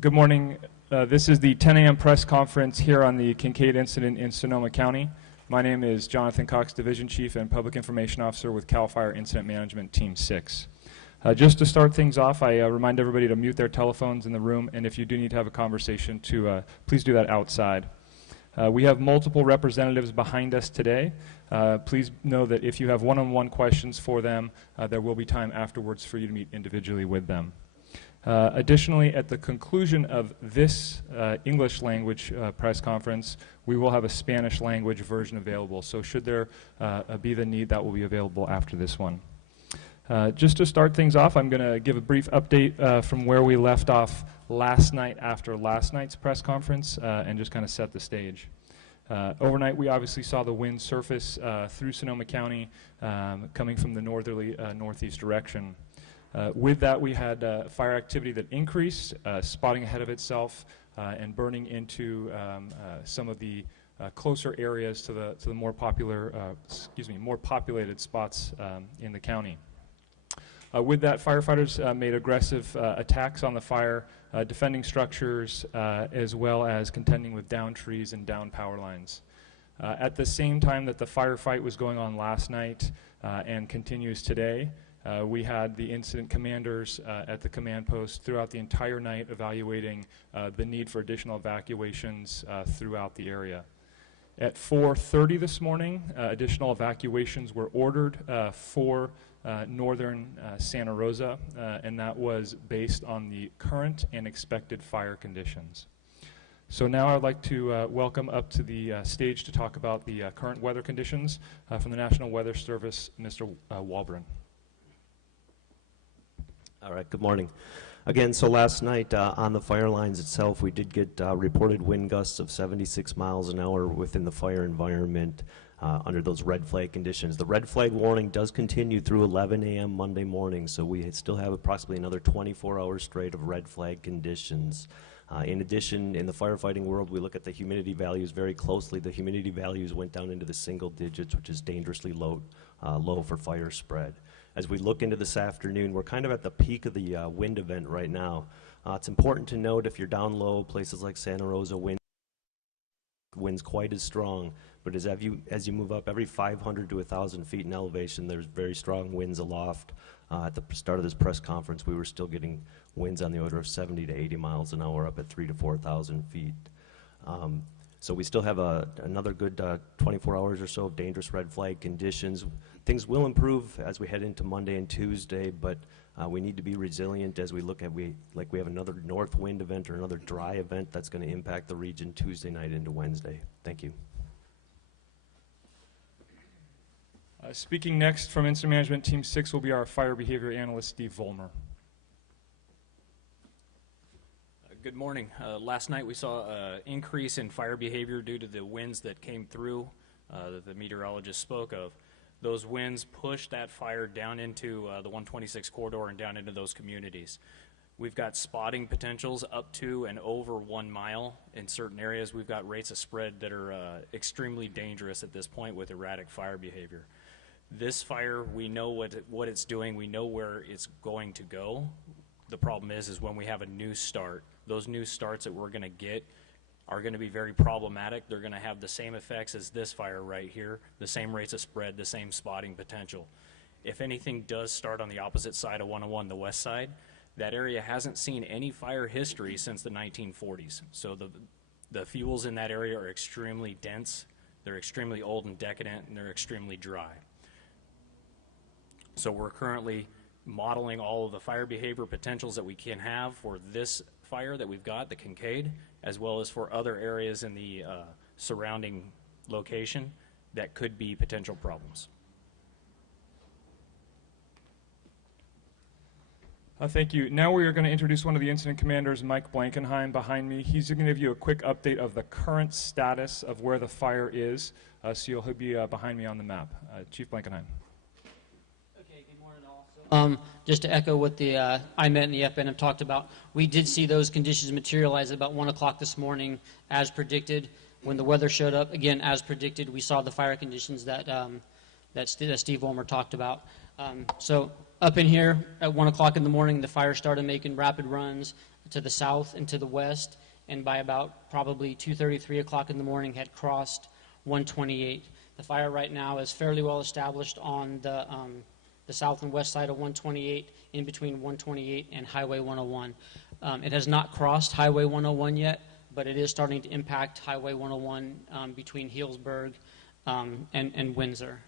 Good morning. This is the 10 a.m. press conference here on the Kincade incident in Sonoma County. My name is Jonathan Cox, Division Chief and Public Information Officer with CAL FIRE Incident Management Team 6. Just to start things off, I remind everybody to mute their telephones in the room, and if you do need to have a conversation, please do that outside. We have multiple representatives behind us today. Please know that if you have one-on-one questions for them, there will be time afterwards for you to meet individually with them. Additionally, at the conclusion of this English language press conference, we will have a Spanish language version available. So should there be the need, that will be available after this one. Just to start things off, I'm going to give a brief update from where we left off last night after last night's press conference and just kind of set the stage. Overnight, we obviously saw the wind surface through Sonoma County coming from the northerly northeast direction. With that, we had fire activity that increased, spotting ahead of itself and burning into some of the closer areas to the more populated spots in the county. With that, firefighters made aggressive attacks on the fire, defending structures as well as contending with down trees and down power lines. At the same time that the firefight was going on last night and continues today, we had the incident commanders at the command post throughout the entire night evaluating the need for additional evacuations throughout the area. At 4:30 this morning, additional evacuations were ordered for northern Santa Rosa, and that was based on the current and expected fire conditions. So now I'd like to welcome up to the stage to talk about the current weather conditions from the National Weather Service, Mr. Walbron. All right, good morning. Again, so last night on the fire lines itself, we did get reported wind gusts of 76 miles an hour within the fire environment under those red flag conditions. The red flag warning does continue through 11 a.m. Monday morning, so we still have approximately another 24 hours straight of red flag conditions. In addition, in the firefighting world, we look at the humidity values very closely. The humidity values went down into the single digits, which is dangerously low for fire spread. As we look into this afternoon, we're kind of at the peak of the wind event right now. It's important to note if you're down low, places like Santa Rosa, wind's quite as strong, but as you move up every 500 to 1,000 feet in elevation, there's very strong winds aloft. At the start of this press conference, we were still getting winds on the order of 70 to 80 miles an hour up at 3,000 to 4,000 feet. So we still have another good 24 hours or so of dangerous red flag conditions. Things will improve as we head into Monday and Tuesday, but we need to be resilient as we look at, we have another north wind event or another dry event that's going to impact the region Tuesday night into Wednesday. Thank you. Speaking next from Incident Management Team 6 will be our Fire Behavior Analyst, Steve Vollmer. Good morning. Last night we saw an increase in fire behavior due to the winds that came through that the meteorologist spoke of. Those winds pushed that fire down into the 126 corridor and down into those communities. We've got spotting potentials up to and over 1 mile. In certain areas, we've got rates of spread that are extremely dangerous at this point with erratic fire behavior. This fire, we know what it's doing. We know where it's going to go. The problem is when we have a new start, those new starts that we're going to get are going to be very problematic. They're going to have the same effects as this fire right here, the same rates of spread, the same spotting potential. If anything does start on the opposite side of 101, the west side, that area hasn't seen any fire history since the 1940s. So the fuels in that area are extremely dense, they're extremely old and decadent, and they're extremely dry. So we're currently modeling all of the fire behavior potentials that we can have for this fire that we've got, the Kincade, as well as for other areas in the surrounding location that could be potential problems. Thank you. Now we are going to introduce one of the incident commanders, Mike Blankenheim, behind me. He's going to give you a quick update of the current status of where the fire is, so you'll be behind me on the map. Chief Blankenheim. Just to echo what the IMET and the FN have talked about, we did see those conditions materialize at about 1 o'clock this morning as predicted. When the weather showed up, again, as predicted, we saw the fire conditions that Steve Vollmer talked about. So up in here at 1 o'clock in the morning, the fire started making rapid runs. to the south and to the west, and by about probably 2:30, 3 o'clock in the morning had crossed 128. The fire right now is fairly well established on the south and west side of 128, in between 128 and Highway 101. It has not crossed Highway 101 yet, but it is starting to impact Highway 101 between Healdsburg and Windsor.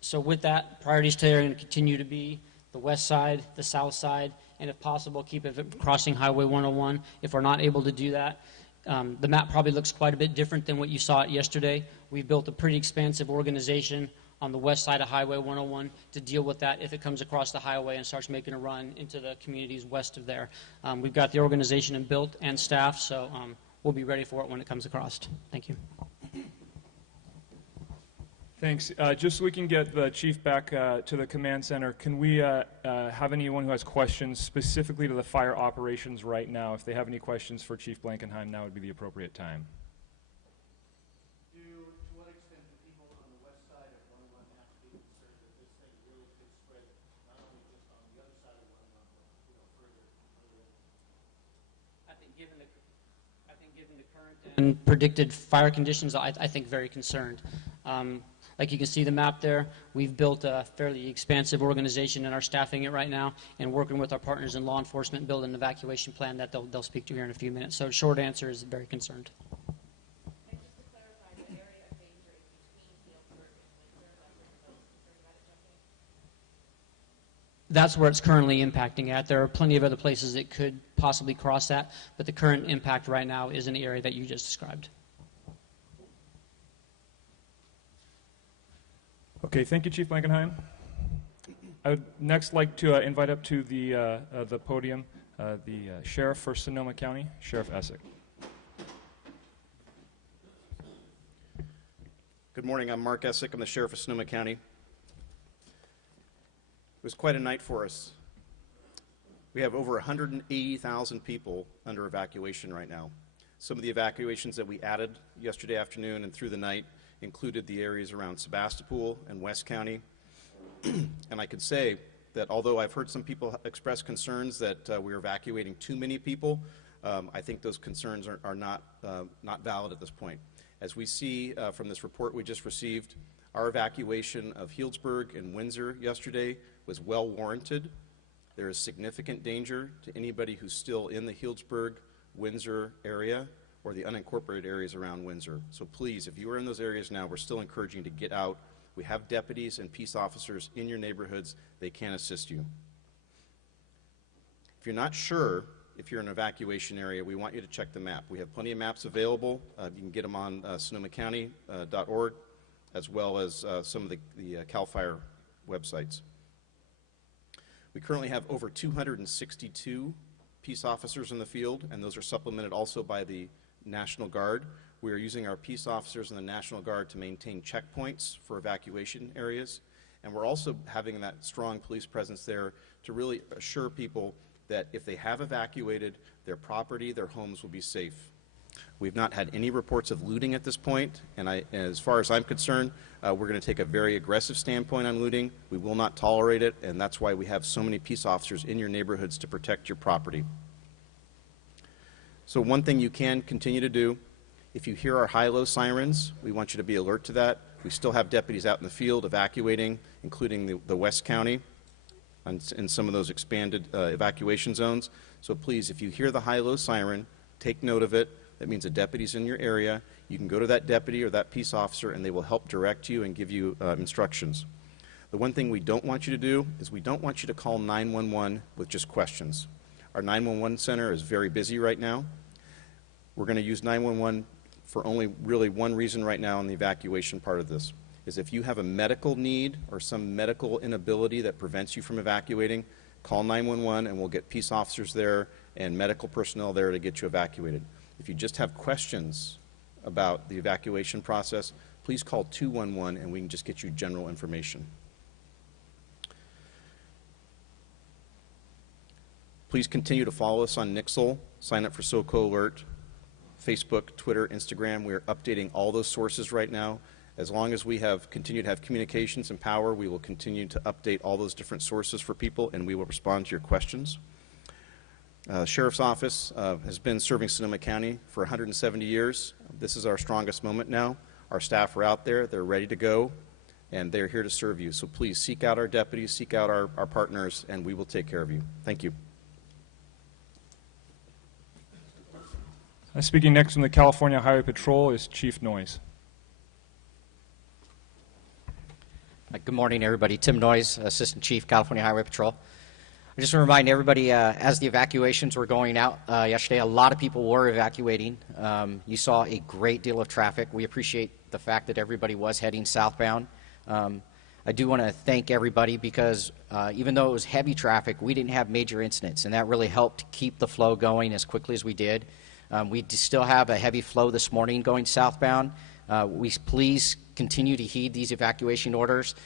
So with that, priorities today are going to continue to be the west side, the south side, and if possible, keep it crossing Highway 101. If we're not able to do that, the map probably looks quite a bit different than what you saw it yesterday. We've built a pretty expansive organization on the west side of Highway 101 to deal with that if it comes across the highway and starts making a run into the communities west of there. We've got the organization built and staffed, so we'll be ready for it when it comes across. Thank you. Thanks. Just so we can get the chief back to the command center, can we have anyone who has questions specifically to the fire operations right now? If they have any questions for Chief Blankenheim, now would be the appropriate time. To what extent do people on the west side of 101 have to be concerned that this thing really could spread not only just on the other side of 101, but further in? I think given the current and predicted fire conditions, I think very concerned. Like you can see the map there, we've built a fairly expansive organization and are staffing it right now and working with our partners in law enforcement, build an evacuation plan that they'll speak to here in a few minutes. So short answer is very concerned. And just to clarify, the area of danger is between Healdsburg and Windsor. That's where you're most concerned about it jumping? That's where it's currently impacting at. There are plenty of other places it could possibly cross that, but the current impact right now is in the area that you just described. Okay, thank you, Chief Blankenheim. I would next like to invite up to the podium the Sheriff for Sonoma County, Sheriff Essick. Good morning, I'm Mark Essick, I'm the Sheriff of Sonoma County. It was quite a night for us. We have over 180,000 people under evacuation right now. Some of the evacuations that we added yesterday afternoon and through the night included the areas around Sebastopol and West County. And I could say that although I've heard some people express concerns that we're evacuating too many people, I think those concerns are not valid at this point. As we see from this report we just received, our evacuation of Healdsburg and Windsor yesterday was well warranted. There is significant danger to anybody who's still in the Healdsburg, Windsor area or the unincorporated areas around Windsor. So please, if you are in those areas now, we're still encouraging you to get out. We have deputies and peace officers in your neighborhoods. They can assist you. If you're not sure if you're in an evacuation area, we want you to check the map. We have plenty of maps available. You can get them on sonomacounty.org as well as some of the CAL FIRE websites. We currently have over 262 peace officers in the field, and those are supplemented also by the National Guard. We are using our peace officers and the National Guard to maintain checkpoints for evacuation areas, and we're also having that strong police presence there to really assure people that if they have evacuated, their property, their homes will be safe. We've not had any reports of looting at this point, and as far as I'm concerned, we're going to take a very aggressive standpoint on looting. We will not tolerate it, and that's why we have so many peace officers in your neighborhoods to protect your property. So one thing you can continue to do, if you hear our high-low sirens, we want you to be alert to that. We still have deputies out in the field evacuating, including the West County and some of those expanded evacuation zones. So please, if you hear the high-low siren, take note of it. That means a deputy's in your area. You can go to that deputy or that peace officer and they will help direct you and give you instructions. The one thing we don't want you to do is we don't want you to call 911 with just questions. Our 911 center is very busy right now. We're going to use 911 for only really one reason right now in the evacuation part of this, is if you have a medical need or some medical inability that prevents you from evacuating, call 911 and we'll get peace officers there and medical personnel there to get you evacuated. If you just have questions about the evacuation process, please call 211 and we can just get you general information. Please continue to follow us on Nixle, sign up for SoCo Alert, Facebook, Twitter, Instagram. We are updating all those sources right now. As long as we have continued to have communications and power, we will continue to update all those different sources for people and we will respond to your questions. Sheriff's Office has been serving Sonoma County for 170 years. This is our strongest moment now. Our staff are out there, they're ready to go, and they're here to serve you. So please seek out our deputies, seek out our partners, and we will take care of you. Thank you. Speaking next from the California Highway Patrol is Chief Noyes. Good morning, everybody. Tim Noyes, Assistant Chief, California Highway Patrol. I just want to remind everybody, as the evacuations were going out yesterday, a lot of people were evacuating. You saw a great deal of traffic. We appreciate the fact that everybody was heading southbound. I do want to thank everybody because even though it was heavy traffic, we didn't have major incidents, and that really helped keep the flow going as quickly as we did. We still have a heavy flow this morning going southbound. Please continue to heed these evacuation orders.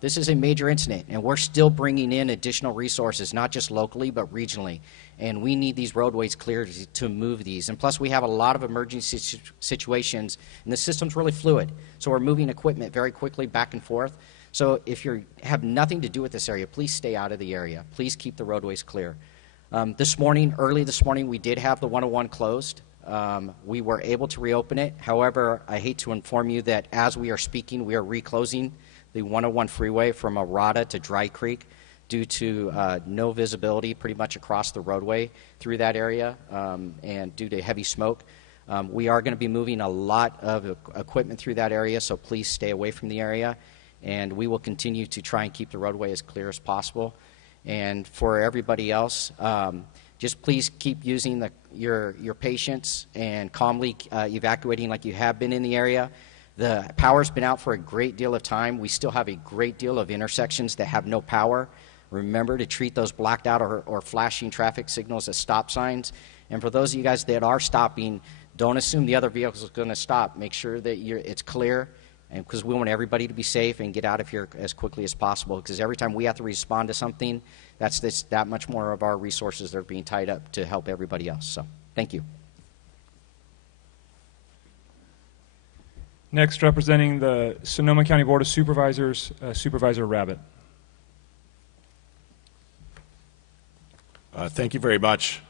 This is a major incident, and we're still bringing in additional resources, not just locally, but regionally. And we need these roadways cleared to move these. And plus, we have a lot of emergency situations, and the system's really fluid. So we're moving equipment very quickly back and forth. So if you have nothing to do with this area, please stay out of the area. Please keep the roadways clear. Early this morning, we did have the 101 closed. We were able to reopen it. However, I hate to inform you that as we are speaking, we are reclosing the 101 freeway from Arata to Dry Creek due to no visibility pretty much across the roadway through that area and due to heavy smoke. We are going to be moving a lot of equipment through that area, so please stay away from the area. And we will continue to try and keep the roadway as clear as possible. And for everybody else, just please keep using your patience and calmly evacuating like you have been in the area. The power's been out for a great deal of time. We still have a great deal of intersections that have no power. Remember to treat those blacked out or flashing traffic signals as stop signs. And for those of you guys that are stopping, don't assume the other vehicle is going to stop. Make sure that it's clear, and because we want everybody to be safe and get out of here as quickly as possible. Because every time we have to respond to something, that's that much more of our resources that are being tied up to help everybody else. So, thank you. Next, representing the Sonoma County Board of Supervisors, Supervisor Rabbit. Thank you very much.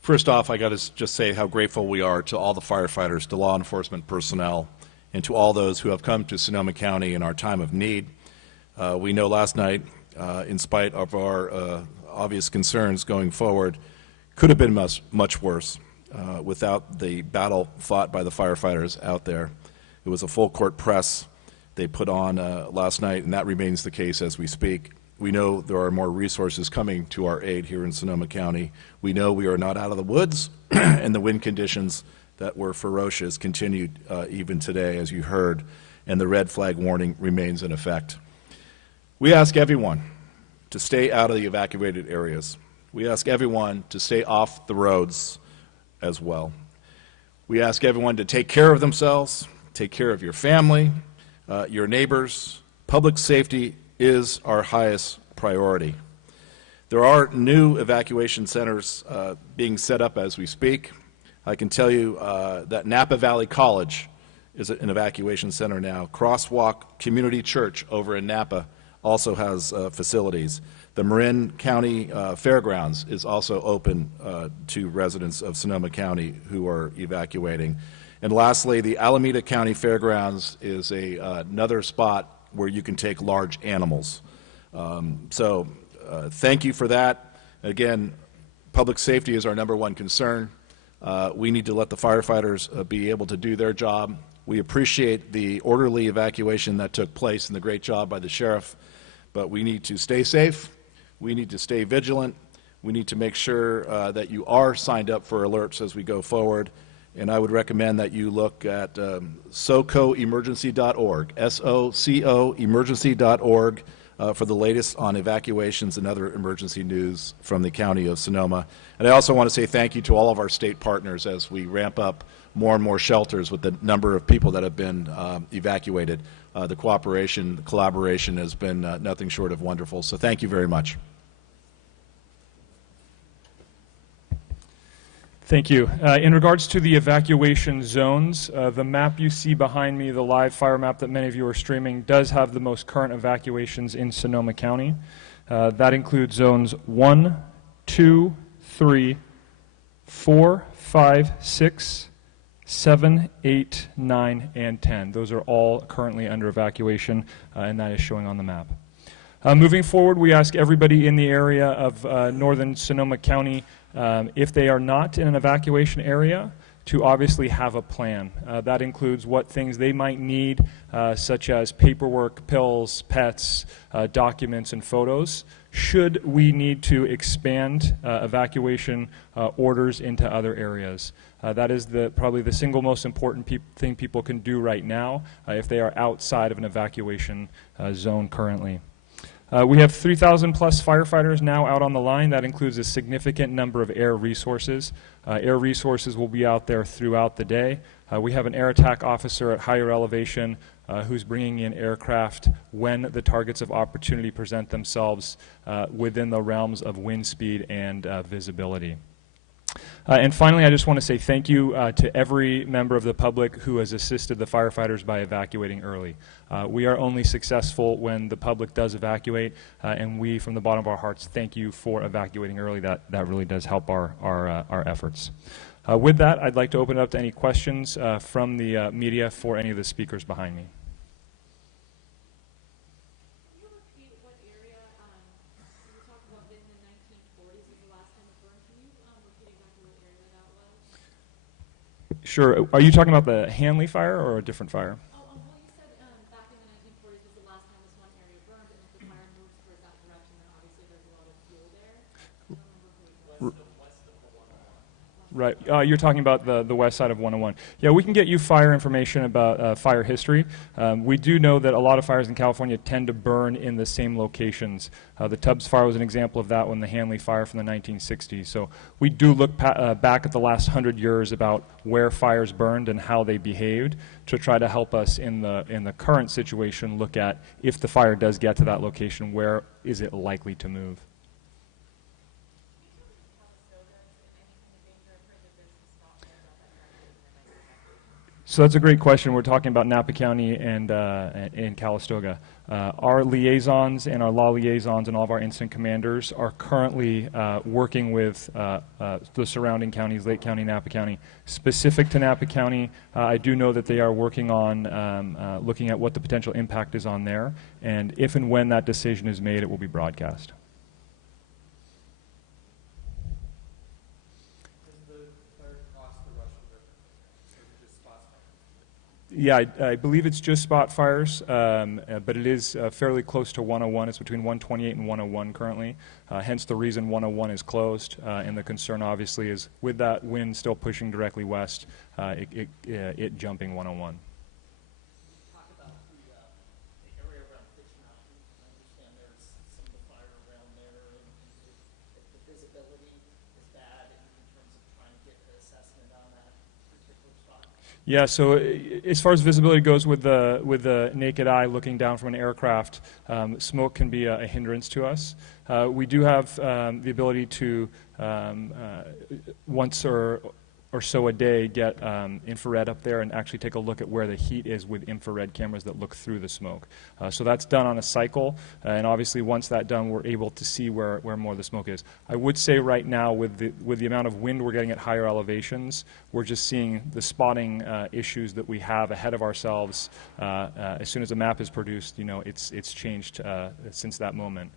First off, I got to just say how grateful we are to all the firefighters, to law enforcement personnel, and to all those who have come to Sonoma County in our time of need. We know last night, in spite of our obvious concerns going forward, could have been much worse without the battle fought by the firefighters out there. It was a full court press they put on last night, and that remains the case as we speak. We know there are more resources coming to our aid here in Sonoma County. We know we are not out of the woods, and the wind conditions that were ferocious continued even today, as you heard, and the red flag warning remains in effect. We ask everyone to stay out of the evacuated areas. We ask everyone to stay off the roads as well. We ask everyone to take care of themselves, take care of your family, your neighbors. Public safety is our highest priority. There are new evacuation centers being set up as we speak. I can tell you that Napa Valley College is an evacuation center now. Crosswalk Community Church over in Napa also has facilities. The Marin County Fairgrounds is also open to residents of Sonoma County who are evacuating. And lastly, the Alameda County Fairgrounds is another spot where you can take large animals. So thank you for that. Again, public safety is our #1 concern. We need to let the firefighters be able to do their job. We appreciate the orderly evacuation that took place and the great job by the sheriff, but we need to stay safe. We need to stay vigilant. We need to make sure that you are signed up for alerts as we go forward. And I would recommend that you look at socoemergency.org, S-O-C-O emergency.org, for the latest on evacuations and other emergency news from the County of Sonoma. And I also want to say thank you to all of our state partners as we ramp up more and more shelters with the number of people that have been evacuated. The cooperation, the collaboration has been nothing short of wonderful. So thank you very much. Thank you. In regards to the evacuation zones, the map you see behind me, the live fire map that many of you are streaming, does have the most current evacuations in Sonoma County. That includes zones 1, 2, 3, 4, 5, 6, 7, 8, 9, and 10. Those are all currently under evacuation, and that is showing on the map. Moving forward, we ask everybody in the area of northern Sonoma County, if they are not in an evacuation area, to obviously have a plan. That includes what things they might need, such as paperwork, pills, pets, documents, and photos, should we need to expand evacuation orders into other areas. That is probably the single most important thing people can do right now if they are outside of an evacuation zone currently. We have 3,000 plus firefighters now out on the line. That includes a significant number of air resources. Air resources will be out there throughout the day. We have an air attack officer at higher elevation who's bringing in aircraft when the targets of opportunity present themselves within the realms of wind speed and visibility. And finally, I just want to say thank you to every member of the public who has assisted the firefighters by evacuating early. We are only successful when the public does evacuate, and we, from the bottom of our hearts, thank you for evacuating early. That really does help our efforts. With that, I'd like to open it up to any questions from the media for any of the speakers behind me. Can you repeat what area, you talked about in the 1940s was the last time it burned. Can you repeat exactly what area that was? Sure. Are you talking about the Hanley fire or a different fire? Well, you said back in the 1940s was the last time this one area burned, and if the fire moves towards that direction, then obviously there's a lot of fuel there. I don't remember who it was. Right. You're talking about the west side of 101. Yeah, we can get you fire information about fire history. We do know that a lot of fires in California tend to burn in the same locations. The Tubbs fire was an example of that one, the Hanley fire from the 1960s. So we do look back at the last 100 years about where fires burned and how they behaved to try to help us in the current situation look at if the fire does get to that location, where is it likely to move. So that's a great question. We're talking about Napa County and in Calistoga. Our liaisons and our law liaisons and all of our incident commanders are currently working with the surrounding counties, Lake County, Napa County. Specific to Napa County, I do know that they are working on looking at what the potential impact is on there, and if and when that decision is made, it will be broadcast. Yeah, I believe it's just spot fires, but it is fairly close to 101. It's between 128 and 101 currently, hence the reason 101 is closed. And the concern obviously is with that wind still pushing directly west, it jumping 101. Talk about the area around Pitch Mountain. I understand there's some of the fire around there, and if the visibility is bad in terms of trying to get the assessment on that particular spot. Yeah, so as far as visibility goes with the naked eye looking down from an aircraft, smoke can be a hindrance to us. We do have the ability to once or so a day get infrared up there and actually take a look at where the heat is with infrared cameras that look through the smoke. So that's done on a cycle, and obviously once that's done, we're able to see where more of the smoke is. I would say right now with the amount of wind we're getting at higher elevations, we're just seeing the spotting issues that we have ahead of ourselves. As soon as the map is produced, you know, it's changed since that moment.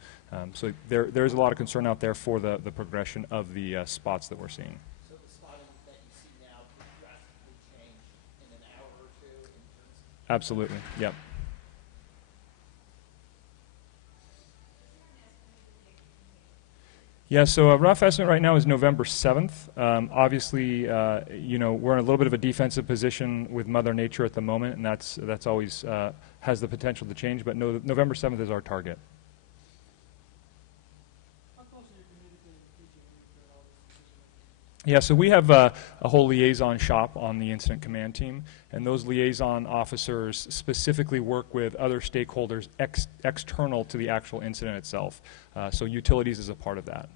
So there's a lot of concern out there for the progression of the spots that we're seeing. Absolutely, yep. Yeah, so a rough estimate right now is November 7th. Obviously, you know, we're in a little bit of a defensive position with Mother Nature at the moment, and that's always has the potential to change, but November 7th is our target. Yeah, so we have a whole liaison shop on the incident command team, and those liaison officers specifically work with other stakeholders external to the actual incident itself. So utilities is a part of that.